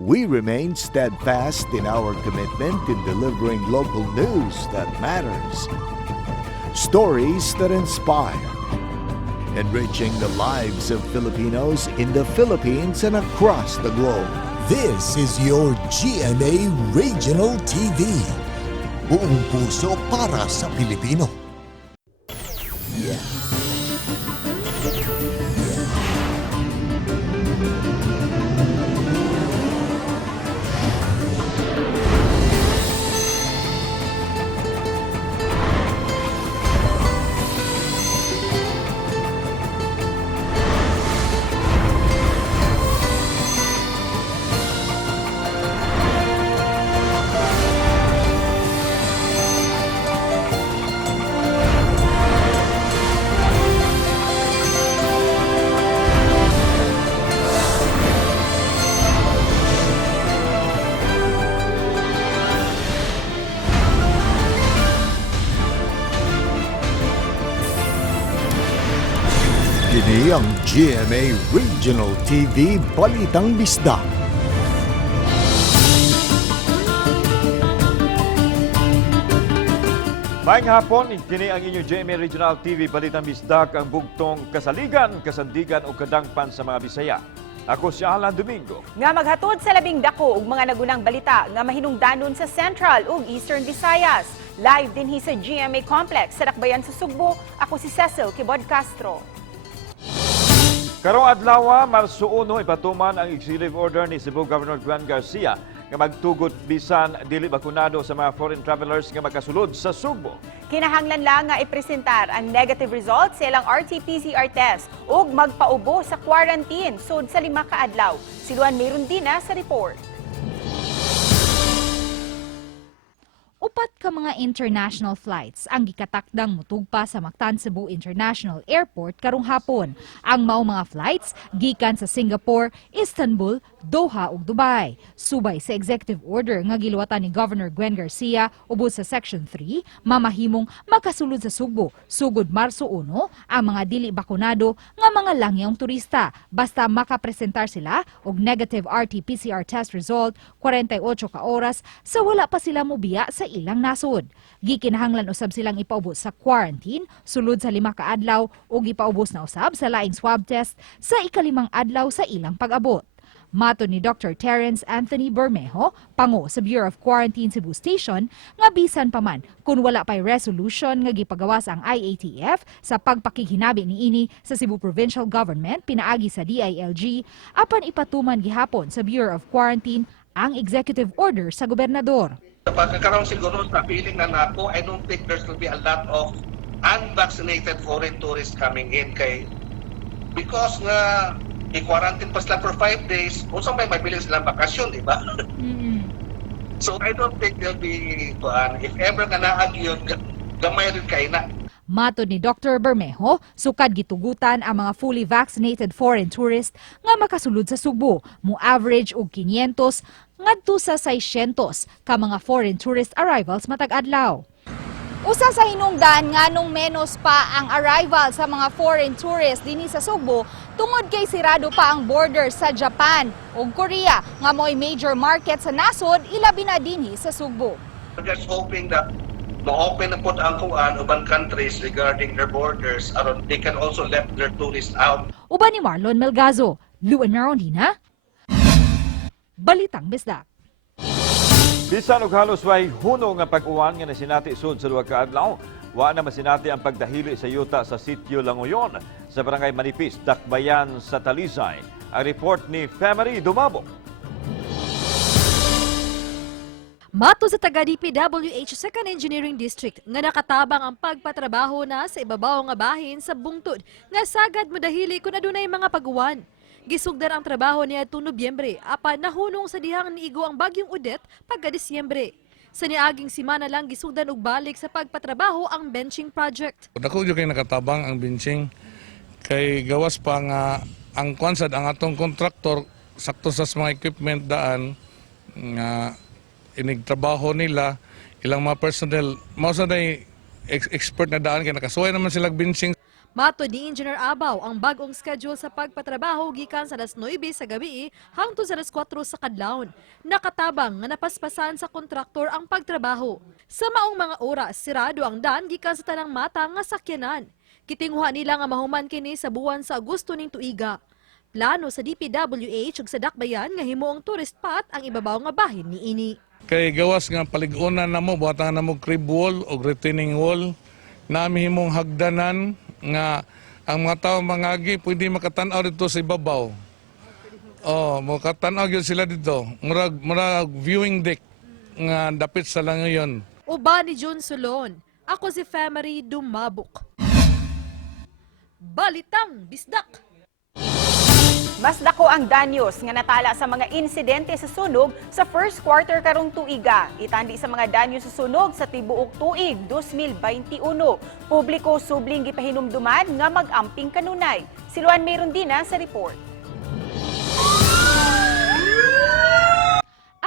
we remain steadfast in our commitment in delivering local news that matters. Stories that inspire. Enriching the lives of Filipinos in the Philippines and across the globe. This is your GMA Regional TV. Buong puso para sa Pilipino. Kini ang GMA Regional TV Balitang Bisdak. Maayong hapon, kini ang inyong GMA Regional TV Balitang Bisdak, ang bugtong kasaligan, kasandigan o kadangpan sa mga Bisaya. Ako si Alan Domingo. Nga maghatod sa labing dako ug mga nagunang balita nga mahinungdanon sa Central ug Eastern Visayas. Live dinhi sa GMA Complex sa Dakbayan sa Sugbo. Ako si Cecil Kibod Castro. Karong adlaw, Marso 1, ipatuman ang executive order ni Cebu Governor Juan Garcia nga magtugot bisan dili bakunado sa mga foreign travelers nga magkasulod sa Sugbo. Kinahanglan lang nga ipresentar ang negative results sa ilang RT-PCR test ug magpaubo sa quarantine sud sa 5 ka adlaw. Si Luan Meirondina sa report. Upat ka mga international flights ang gikatakdang mutugpa sa Mactan Cebu International Airport karong hapon. Ang mao mga flights gikan sa Singapore, Istanbul, Doha ug Dubai. Subay sa executive order nga giluwatan ni Governor Gwen Garcia ubos sa Section 3, mamahimong makasulod sa Sugbo sugod Marso 1 ang mga dili bakunado nga mga langyang turista basta makapresentar sila og negative RT-PCR test result 48 ka oras sa wala pa sila mobiya sa ilang nasod. Gikinahanglan usab silang ipaubos sa quarantine sulod sa 5 ka adlaw ug ipaubos na usab sa laing swab test sa ika-5 adlaw sa ilang pag-abot. Mato ni Dr. Terence Anthony Bermejo, pango sa Bureau of Quarantine Cebu Station, nga bisan pa man kung wala pa'y resolution nga gipagawas ang IATF sa pagpakihinabi niini sa Cebu Provincial Government pinaagi sa DILG, apan ipatuman gihapon sa Bureau of Quarantine ang executive order sa gobernador. Sa pagkakaroon siguro sa feeling na nako, I don't think there's will be a lot of unvaccinated foreign tourists coming in because nga i-quarantine pa sila for 5 days, kung may mabiling silang bakasyon, di ba? So I don't think there'll be, if ever nga naag yun, gamay rin kayo na. Mato ni Dr. Bermejo, sukad gitugutan ang mga fully vaccinated foreign tourists nga makasulod sa Sugbo, mo average og 500 ngadto sa 600 ka mga foreign tourist arrivals matag adlaw. Usa sa hinungdan nganong menos pa ang arrival sa mga foreign tourists dinhi sa Sugbo tungod kay sirado pa ang border sa Japan ug Korea nga mo'y major market sa nasod ilabi na dinhi sa Sugbo. We're just hoping that ma-open na po ang uban countries regarding their borders aron they can also let their tourists out. Uban ni Marlon Melgazo, Luan Meirondina, Balitang Bisdak. Bisan og halos way huno nga pag-uwan nga nasinati sud sa 2 ka adlaw, wa na masinati ang pagdahili sa yuta sa sitio Langoyon sa barangay Manipis, Dakbayan sa Talisay. Ang report ni Femery Dumabo. Mato sa taga-DPWH 2nd Engineering District nga nakatabang ang pagpatrabaho na sa ibabaw nga bahin sa bungtod nga sagad madahili kung adunay mga pag-uwan. Gisugdan ang trabaho niya tuong Nobyembre, apan nahunong sa dihang niigo ang bagyong Odette pagka-Disyembre. Sa niaging simana lang gisugdan og balik sa pagpatrabaho ang benching project. Dako jud kay nakatabang ang benching kay gawas pa nga ang konsad ang atong kontraktor sakto sa mga equipment daan nga inigtrabaho nila ilang mga personnel mao sa expert na daan kay nakasuway naman sila benching. Mato ni Engineer Abaw ang bagong schedule sa pagpatrabaho gikan sa alas 9 sa gabi hangtod sa alas 4 sa kadlawon. Nakatabang nga napaspasan sa kontraktor ang pagtrabaho. Sa maong mga oras, sirado ang daan gikan sa tanang mata nga sakyanan. Kitinguha nila nga mahuman kini sa buwan sa Agosto ning tuiga. Plano sa DPWH ug sa Dakbayan nga himuong tourist spot ang ibabaw nga bahin niini. Kay gawas nga palig-unan namo buhatan namo crib wall o retaining wall nami himong hagdanan nga ang mga tao mangagi pwede makatan-aw dito sa ibabaw. Oh, makatan-aw gyud sila dito. Murag viewing deck nga dapit sa Langoyon. Uba ni Jun Solon, ako si Femery Dumabok. Balitang Bisdak. Mas dako ang danyos nga natala sa mga insidente sa sunog sa first quarter karong tuiga. Itandi sa mga danyo sa sunog sa tibuok tuig 2021. Publiko subling gipahinumduman nga mag-amping kanunay. Si Luan Mayrondina sa report.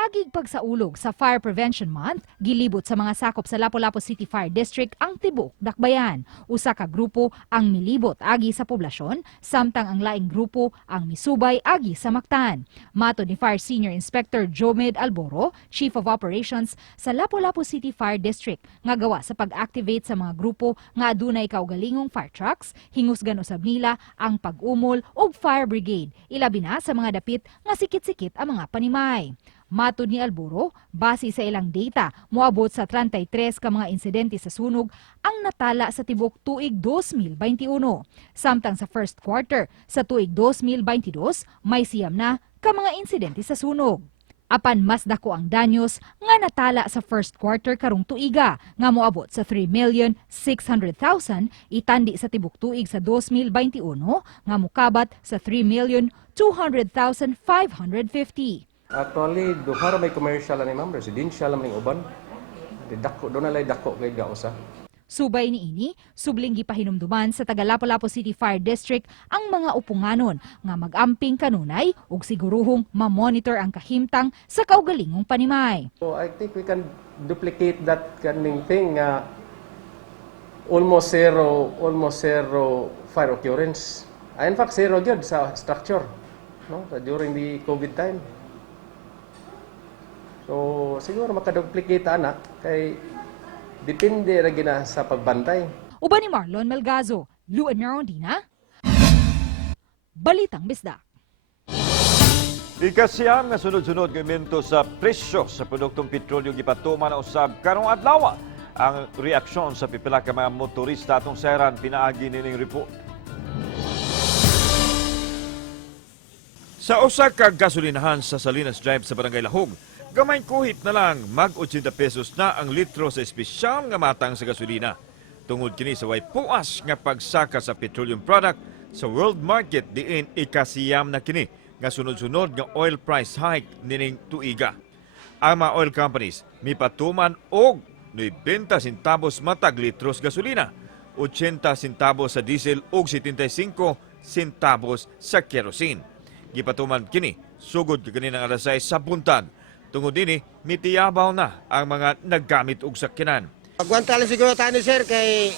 Agig pagsaulog sa Fire Prevention Month, gilibot sa mga sakop sa Lapu-Lapu City Fire District ang tibuok Dakbayan. Usa ka grupo ang milibot agi sa poblasyon, samtang ang laing grupo ang misubay agi sa Mactan. Mato ni Fire Senior Inspector Jomed Alboro, Chief of Operations sa Lapu-Lapu City Fire District, nga gawa sa pag-activate sa mga grupo nga adunay kaugalingong fire trucks, hingusgan usab nila ang pag-umol og fire brigade, ilabi na sa mga dapit nga sikit-sikit ang mga panimay. Matod ni Alboro, base sa ilang data, moabot sa 33 ka mga insidente sa sunog ang natala sa tibok tuig 2021. Samtang sa first quarter sa tuig 2022, may siyam na ka mga insidente sa sunog. Apan mas dako ang danyos nga natala sa first quarter karong tuiga nga moabot sa 3,600,000 itandi sa tibok tuig sa 2021 nga mokabat sa 3,200,550. Actually, duha may commercial ani ma'am, residential ning uban. Di dako do na lay dako kay gausa. Subay niini, subling gipahinumduman sa taga Lapu-Lapu City Fire District ang mga upunganon nga mag-amping kanunay ug siguruhong ma-monitor ang kahimtang sa kaugalingong panimay. So I think we can duplicate that kaning thing almost zero fire occurrence. In fact, zero gyud sa structure, no? During the COVID time. So, siguro makaduplicate ana kay depende ra gina sa pagbantay. Uban ni Marlon Melgazo, Luan Mayrondina, Balitang Bisdak. Ikasiyam nga sunod-sunod nga aumento sa presyo sa produktong petrolyo gipatuman na usab karong adlaw. Ang reaksyon sa pipila ka mga motorista atong seran pinaagi nining report. Sa usa ka gasolinahan sa Salinas Drive sa Barangay Lahog, gamay kuhit na lang mag-80 pesos na ang litro sa espesyal nga matang sa gasolina. Tungod kini sa way puas nga pagsaka sa petroleum product sa world market diin ikasiyam na kini nga sunod-sunod nga oil price hike nining tuiga. Ang mga oil companies mipatuman og 90 centavos matag litros gasolina, 80 centavos sa diesel ug 75 centavos sa kerosene. Gipatuman kini sugod kaninang alas 6 sa buntag. Tungod dini, mitiyabaw na ang mga naggamit og sakyanan. Pagwanta lang siguro tayo sir kay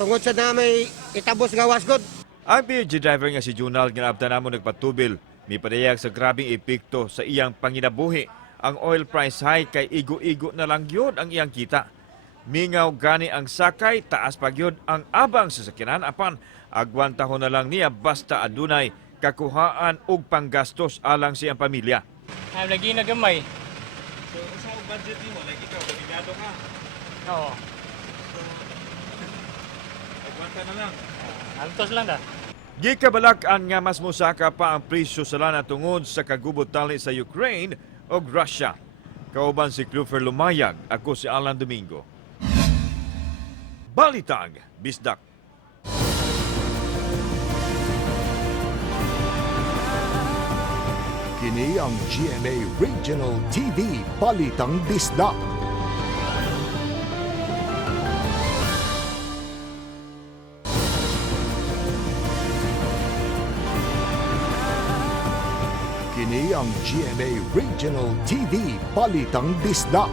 tungod sa na may itabos gawas god. Ang PNG driver nga si Junal ginabta namo nagpatubil, may padayag sa grabing epekto sa iyang panginabuhi. Ang oil price high kay igo-igo na lang yun ang iyang kita. Mingaw gani ang sakay, taas pa yun ang abang sa sakyanan apan agwantahon na lang niya basta adunay kakuhaan og panggastos alang siyang pamilya. Lagi na gamay. So, sa budget mo, like ikaw, obligado ka. Oo. Agwanta na lang. Altos lang da. Gikabalakan nga mas musaka pa ang presyo sa lana tungod sa kagubot tali sa Ukraine o Russia. Kauban si Clufer Lumayag, ako si Alan Domingo. Balitag, Bisdak. Kini ang GMA Regional TV Balitang Bisdak. Kini ang GMA Regional TV Balitang Bisdak.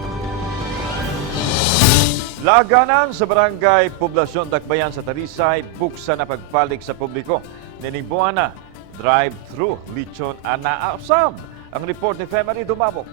Laganan sa barangay Poblasyon Dakbayan sa Talisay, buksan na pagpalik sa publiko. Nining buwana, drive-thru, lechon anaasam. Ang report ni Femari Dumabok.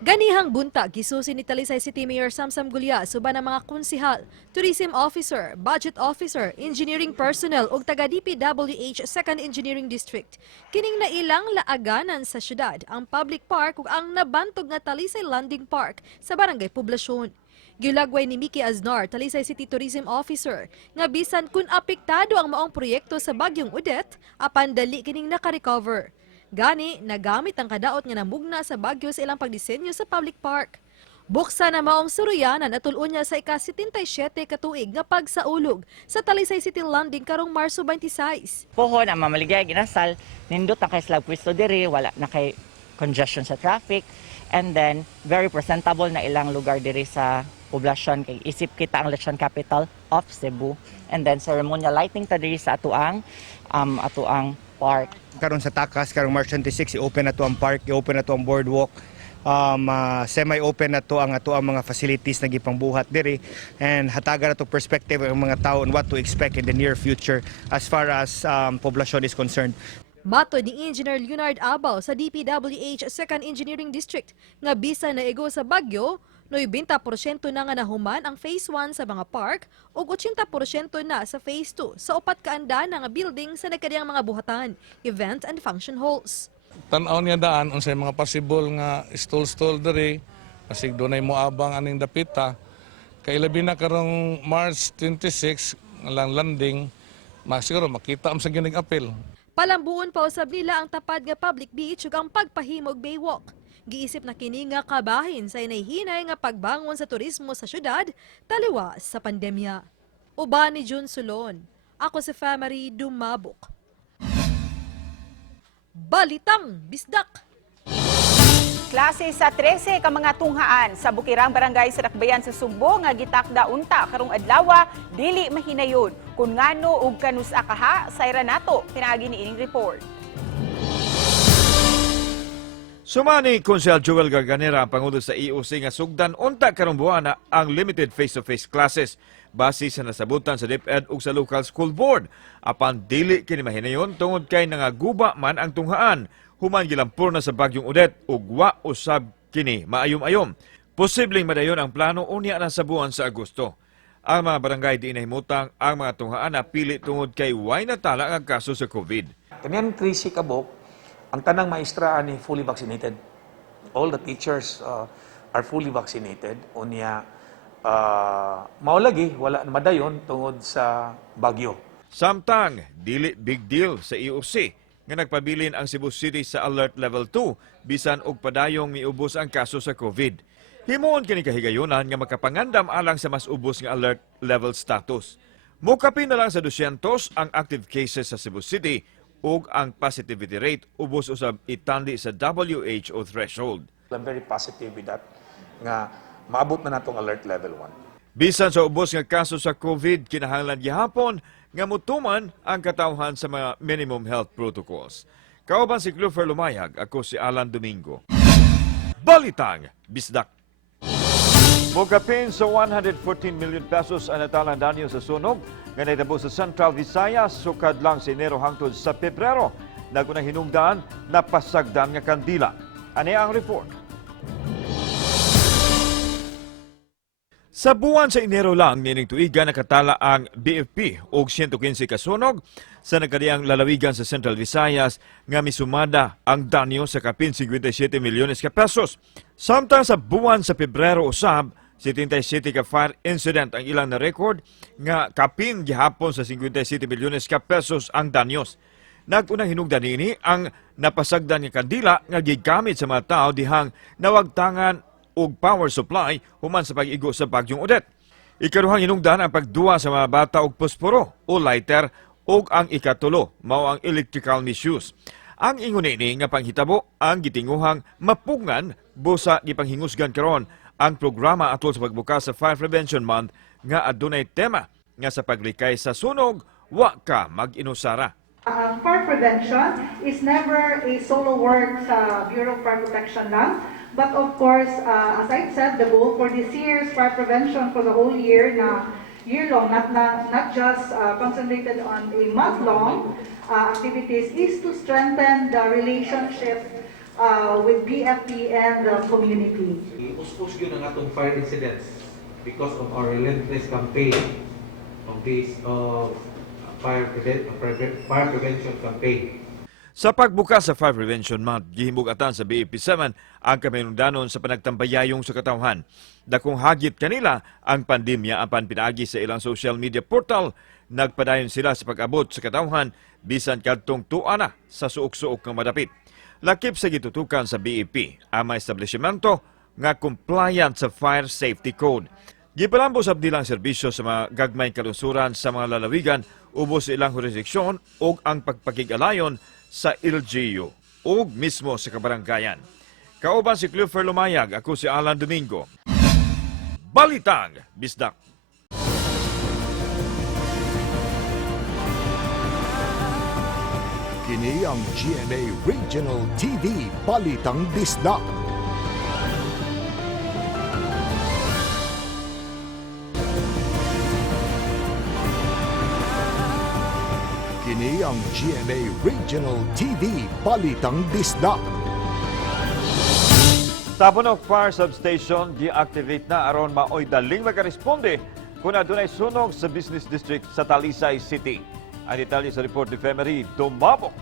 Ganihang buntag, gisusi ni Talisay City Mayor Samsam Gulya suban ang mga konsihal, tourism officer, budget officer, engineering personnel ug taga DPWH 2nd Engineering District. Kining nailang laaganan sa syudad ang public park ug ang nabantog nga Talisay Landing Park sa barangay Poblasyon. Gilagway ni Mickey Aznar, Talisay City Tourism Officer, nga bisan kun apektado ang maong proyekto sa bagyong Odette, apan dali kining naka-recover. Gani, nagamit ang kadaot nga namugna sa bagyo sa ilang pagdisenyo sa public park. Buksan na maong suruyanan at tulon niya sa ika-77 katuig nga pagsaulog sa Talisay City Landing karong Marso 26. Pohon ang mamaligay ginasal, nindot na kay slab pwesto diri, wala na kay congestion sa traffic, and then very presentable na ilang lugar diri sa poblasyon kay isip kita ang lechon capital of Cebu, and then ceremonial lighting ta diri sa atuang park. Karon sa takas, karong March 26, i-open na to ang park, i-open na to ang boardwalk. Semi-open na to ang mga facilities na gipangbuhat diri, and hataga na to perspective ang mga tao on what to expect in the near future as far as poblasyon is concerned. Matod ni Engineer Leonard Abao sa DPWH 2nd Engineering District nga bisan na ego sa bagyo, 90% na nga nahuman ang Phase 1 sa mga park ug 80% na sa Phase 2 sa upat ka anda nga building sa nagkadiyang mga buhatan, event and function halls. Tan-aw niya daan unsay mga possible nga stall diri, kasig dunay moabang aning dapita. Kay labi na karong March 26 lang landing, siguro makita am sa gining apil. Palambuon pa usab nila ang tapad nga public beach ug ang pagpahimog baywalk. Giisip na kini nga kabahin sa inayhinay nga pagbangon sa turismo sa syudad taliwas sa pandemya. Uban ni June Sulon, ako si Femari Dumabok. Balitang Bisdak. Klase sa 13 ka mga tunghaan sa Bukirang Barangay sa Dakbayan sa Sugbo nga gitakda unta karong adlaw dili mahinayon kun ngano ug kanus akaha sayra nato pinaagi ni ining report. Sumani Konsehal Joel Garganera ang pangulo sa EOC nga sugdan unta karong buwana ang limited face-to-face classes base sa nasabutan sa DepEd ug sa local school board. Apan dili kini mahinayon tungod kay nangaguba man ang tunghaan human gilampor na sa bagyong Odette ug wa usab kini maayom-ayom. Posibleng madayon ang plano unya na sa buwan sa Agosto. Ang mga barangay di inahimutang ang mga tunghaan na pili tungod kay way natala ang kaso sa COVID. Kaniang 3 kabok, ang tanang maestra ani fully vaccinated. All the teachers are fully vaccinated. Unya, maulagi, wala na madayon tungod sa bagyo. Samtang, dili big deal sa EOC nga nagpabilin ang Cebu City sa Alert Level 2 bisan og padayong miubos ang kaso sa COVID. Himuon kini kahigayonan nga makapangandam alang sa mas ubos nga Alert Level status. Mukapin na lang sa 200 ang active cases sa Cebu City ug ang positivity rate ubos usab itandi sa WHO threshold. I'm very positive with that nga maabot na natong Alert Level 1. Bisan sa ubos nga kaso sa COVID, kinahanglan gihapon nga mutuman ang katawhan sa mga minimum health protocols. Kauban si Clover Lumayag, ako si Alan Domingo. Balitang Bisdak. Mugapin sa 114 million pesos ang natalang danyo sa sunog nga naitabo sa Central Visayas sukad lang sa Enero hangtod sa Pebrero. Nagunang hinungdan, napasagdan nga kandila. Ani ang report? Sa buwan sa Enero lang, nining tuiga nakatala ang BFP og 115 kasunog sa nagkadiyang lalawigan sa Central Visayas nga misumada ang danyo sa kapin 57 milyones ka pesos. Samtang sa buwan sa Pebrero usab, 77 ka fire incident ang ilang na-record nga kapin gihapon sa 57 milyones ka pesos ang danyos. Nag-unang hinungdan ini ang napasagdan nga kandila nga gigamit sa mga tao dihang nawagtangan og power supply human sa pag-igo sa bagyong Odette. Ikaduhang hinungdan ang pagduwa sa mga bata og posporo o lighter ug ang ikatulo mao ang electrical misuse. Ang ingon ini nga panghitabo ang gitinguhang mapungan busa gipanghingusgan karon ang programa atol sa pagbukas sa Fire Prevention Month nga adunay tema nga sa paglikay sa sunog wa ka mag-inusara. Fire prevention is never a solo work sa Bureau of Fire Protection lang. But of course, as I said, the goal for this year's fire prevention for the whole year, year-long, not just concentrated on a month-long activities, is to strengthen the relationship with BFP and the community. Iuspos yun ang atong fire incidents because of our relentless campaign of this fire prevention campaign. Sa pagbuka sa Fire Prevention Month, gihimugatan sa BAP7 ang kaminungdanon sa panagtambayayong sa katawhan. Dakong hagit kanila ang pandemya apan pinaagi sa ilang social media portal. Nagpadayon sila sa pag-abot sa katawhan bisan kadtong tuana sa suok-suok ng madapit. Lakip sa gitutukan sa BAP ang mga establishmento nga compliant sa Fire Safety Code. Gipalambos ab nilang serbisyo sa mga gagmay kalungsuran sa mga lalawigan ubos sa ilang jurisdiksyon o ang pagpakigalayon sa LGU o mismo sa kabaranggayan. Kauban si Cleofer Lumayag, ako si Alan Domingo. Balitang Bisdak. Kini ang GMA Regional TV Balitang Bisdak. Kini ang GMA Regional TV Balitang Bisdak. Tabunok Fire Substation gi-activate na aron maoy daling makaresponde kung adunay sunog sa business district sa Talisay City. Ang detalye sa report ni Femery Dumabok.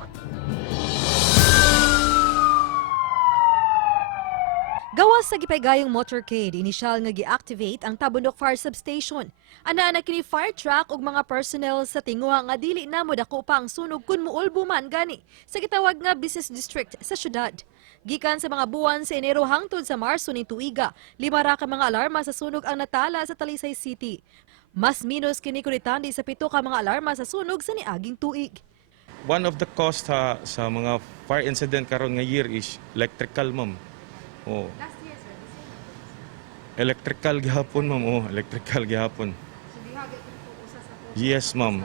Gawas sa gipay-gayong motorcade, inisyal nga gi-activate ang Tabunok Fire Substation. Ana kini fire truck ug mga personnel sa tinguha nga dili na mo dako pa ang sunog kun muulbo man gani sa gitawag nga business district sa syudad. Gikan sa mga buwan sa Enero hangtod sa Marso ning tuiga, 5 ra ka mga alarma sa sunog ang natala sa Talisay City. Mas minus kini kunitandi sa 7 ka mga alarma sa sunog sa niaging tuig. One of the cost sa mga fire incident karon nga year is electrical, ma'am. Oh. Last year, sir. Electrical gihapon, ma'am. Oh, electrical gihapon. So dihagit ko usa sa Yes, ma'am.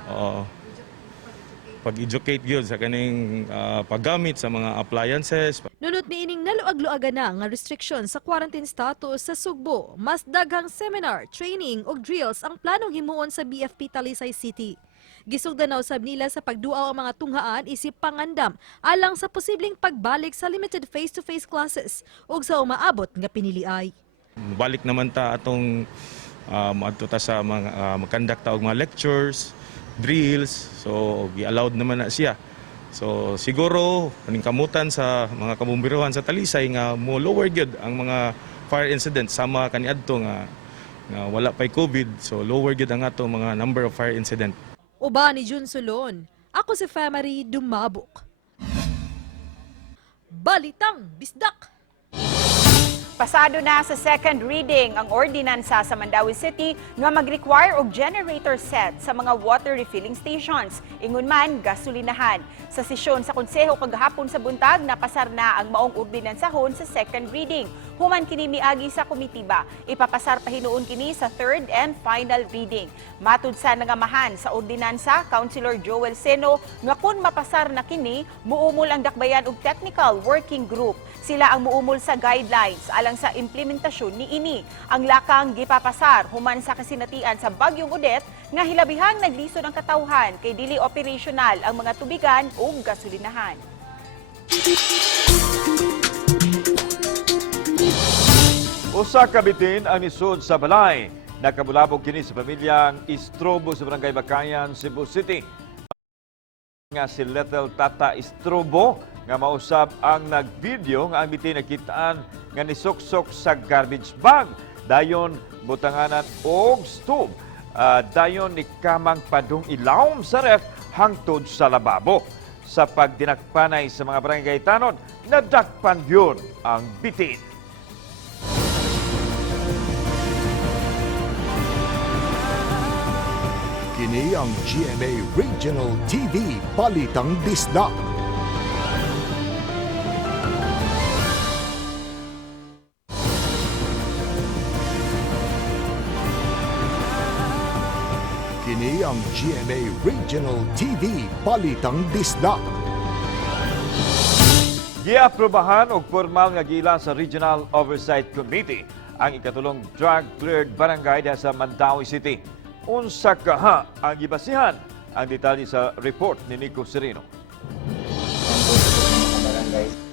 Pag-educate gyud sa kaning paggamit sa mga appliances. Nunot ni ining naluag-luagan na nga restriction sa quarantine status sa Sugbo, mas daghang seminar, training ug drills ang planong himuon sa BFP Talisay City. Gisugdan na usab nila sa pagduaw ang mga tunghaan isip pangandam alang sa posibleng pagbalik sa limited face-to-face classes ug sa umaabot nga piniliay. Balik naman ta atong maadto ta sa mga magkandakta og mga lectures, drills, so gi-allowed naman na siya. So siguro paningkamutan sa mga kabumbiruhan sa Talisay nga mo lower gyud ang mga fire incidents sama kaniadto nga wala pay COVID, so lower gyud ang ato mga number of fire incident. Uba ni Jun Solon, ako si Femery Dumabok. Balitang Bisdak. Pasado na sa second reading ang ordinansa sa Mandawi City nga mag-require og generator set sa mga water refilling stations, ingon man gasolinahan. Sa sesyon sa konseho kagahapon sa buntag, napasar na ang maong ordinansahon sa second reading. Human kini miagi sa komitiba, ipapasar pa hinuon kini sa third and final reading. Matud sa nangamahan sa ordinansa, Councilor Joel Seno nga kun mapasar na kini, muumol ang dakbayan og technical working group. Sila ang muumol sa guidelines alang sa implementasyon ni ini. Ang lakang gipapasar human sa kasinatian sa Bagyong Odette nga hilabihang naglisod ang katawhan kay dili operational ang mga tubigan ug gasolinahan. Usa ka bitin ang nisod sa balay. Nakabulabog kini sa pamilyang Istrobo sa Barangay Bakayan, Cebu City. Nga si Little Tata Istrobo nga mausab ang nagvideo nga ang bitin nakitaan nga nisuksok sa garbage bag. Dayon butanganan og stove. Dayon ni kamang padung ilawom sa ref hangtod sa lababo. Sa pagdinakpanay sa mga barangay tanon, nadakpan yun ang bitin. Kini ang GMA Regional TV Balitang Bisdak. Kini ang GMA Regional TV Balitang Bisdak. Giaprobahan og formal nga giila sa Regional Oversight Committee ang ikatulong drug-cleared barangay diha sa Mandaue City. Unsa kaha ang gibasihan? Ang detalye sa report ni Nico Sereno.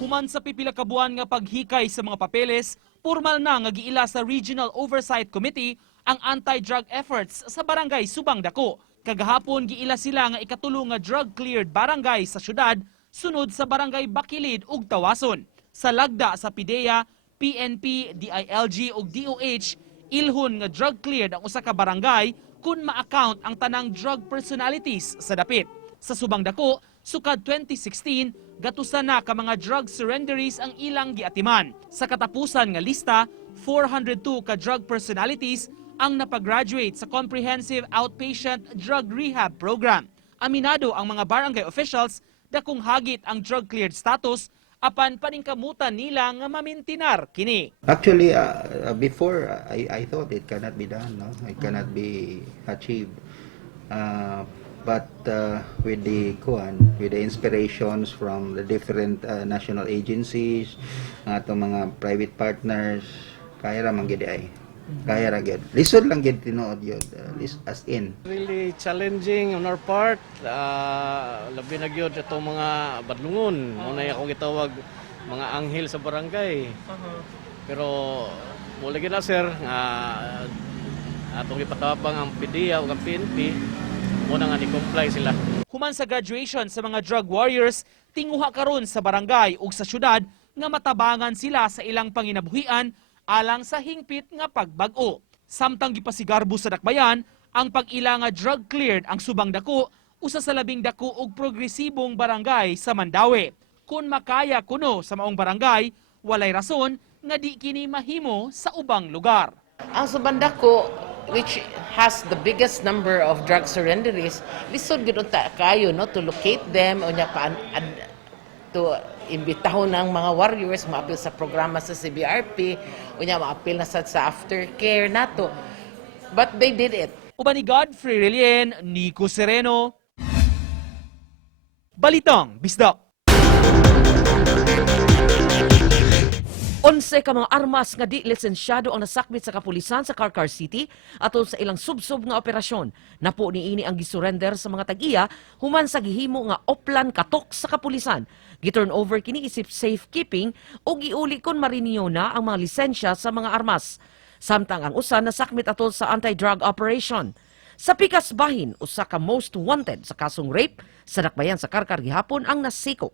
Human sa pipila ka buwan nga paghikay sa mga papeles, formal na nga giila sa Regional Oversight Committee ang anti-drug efforts sa barangay Subang Dako. Kagahapon giila sila nga ikatulong nga drug-cleared barangay sa syudad sunod sa barangay Bakilid ug Tawason. Sa lagda sa PIDEA, PNP, DILG ug DOH, ilhon nga drug-cleared ang usa ka barangay kung ma-account ang tanang drug personalities sa dapit. Sa Subang Dako, sukad 2016, gatusan na ka mga drug surrenderies ang ilang giatiman. Sa katapusan nga lista, 402 ka drug personalities ang napagraduate sa Comprehensive Outpatient Drug Rehab Program. Aminado ang mga barangay officials dakong hagit ang drug-cleared status apan paningkamutan nila nga mamintinar kini. Actually, before I thought it cannot be done, no? It cannot be achieved. But with the inspirations from the different national agencies, atong mga private partners, kaya ra man gid ay. Kaya ra gid. Lisod lang gid tinuod yun, as in. Really challenging on our part. Labi na gyud itong mga badlungon. Muna akong gitawag mga anghel sa barangay. Pero mula gid na sir nga atong ipatabang ang PIDEA ug ang PNP muna nga ni-comply sila. Human sa graduation sa mga drug warriors, tinguha karon sa barangay ug sa syudad nga matabangan sila sa ilang panginabuhian alang sa hingpit nga pagbag-o. Samtang gipasigarbo sa dakbayan, ang pag-ila nga drug cleared ang Subang Dako, usa sa labing dako ug progresibong barangay sa Mandaue. Kung makaya kuno sa maong barangay, walay rason nga di kini mahimo sa ubang lugar. Ang Subang Dako, which has the biggest number of drug surrenderies, lisod gid unta kayo no to locate them o nya to imbitahon ng mga warriors maapil sa programa sa CBRP o nya maapil na sa aftercare nato. But they did it. Uban ni Godfrey Relien, Nico Sereno, Balitang Bisdak. 11 ka mga armas nga di lisensyado ang nasakmit sa kapulisan sa Carcar City atol sa ilang subsob nga operasyon. Napo niini ang gisurrender sa mga tag-iya human sa gihimo nga oplan katok sa kapulisan. Giturn over kini isip safekeeping o giuli kon marinyo na ang mga lisensya sa mga armas. Samtang ang usa nasakmit atol sa anti-drug operation. Sa Pikas Bahin, usa ka most wanted sa kasong rape sa dakbayan sa Carcar gihapon ang nasiko.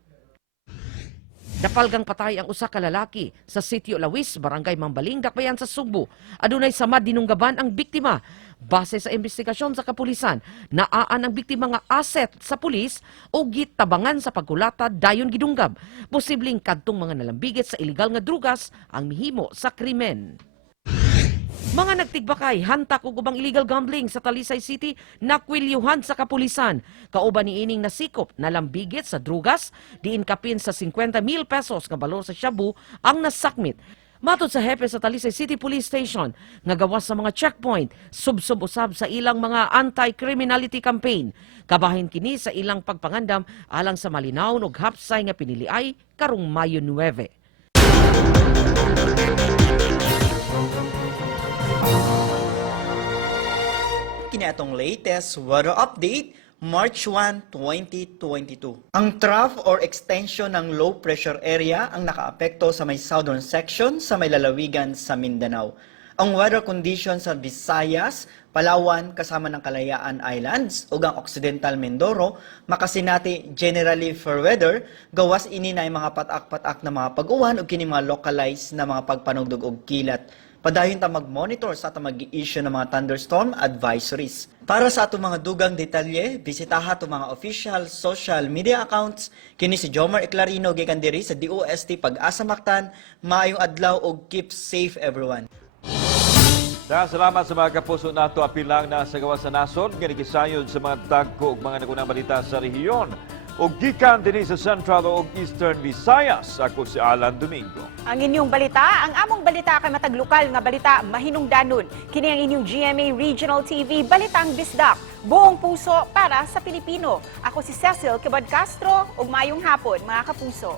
Napalgang patay ang usa ka lalaki sa Sitio Lawis, Barangay Mambaling, dakbayan sa Sugbo. Adunay samad dinunggaban ang biktima. Base sa investigasyon sa kapulisan, naaan ang biktima nga asset sa pulis o gitabangan sa pagkulata dayon gidunggab. Posibleng kadtong mga nalambigit sa iligal nga drugas ang mihimo sa krimen. Mga nagtigbakay, hantak ug ubang illegal gambling sa Talisay City nakwilyuhan sa kapulisan. Kauban niining nasikop na lambigit sa drugas, diin kapin sa 50,000 pesos nga balor sa shabu ang nasakmit. Matod sa hepe sa Talisay City Police Station, nga gawas sa mga checkpoint, subsub-usab sa ilang mga anti-criminality campaign. Kabahin kini sa ilang pagpangandam alang sa malinaw ug hapsay nga piniliay karong Mayo 9. Kini atong latest weather update, March 1, 2022. Ang trough or extension ng low pressure area ang nakaapekto sa may southern section sa may lalawigan sa Mindanao. Ang weather conditions sa Visayas, Palawan kasama ng Kalayaan Islands ug ang Occidental Mindoro makasinati generally fair weather gawas ini na mga patak-patak na mga pag-uwan ug kini mga localized na mga pagpanugdog og kilat. Padayon ta mag-monitor sa atong mag-i-issue ng mga thunderstorm advisories. Para sa atong mga dugang detalye, bisitaha atong mga official social media accounts. Kini si Jomar Eclarino gikan diri sa DOST Pag-asa Mactan. Maayong adlaw ug keep safe everyone. Salamat sa mga kapuso nato apil lang na sa gawas sa nasod nga nagisayod sa mga dagko ug mga nagunang balita sa rehiyon. O gikan din sa Central o Eastern Visayas, ako si Alan Domingo. Ang inyong balita, ang among balita kay matag lokal nga balita mahinungdanon. Kini ang inyong GMA Regional TV Balitang Bisdak. Buong puso para sa Pilipino. Ako si Cecil Quebad Castro ug maayong hapon mga kapuso.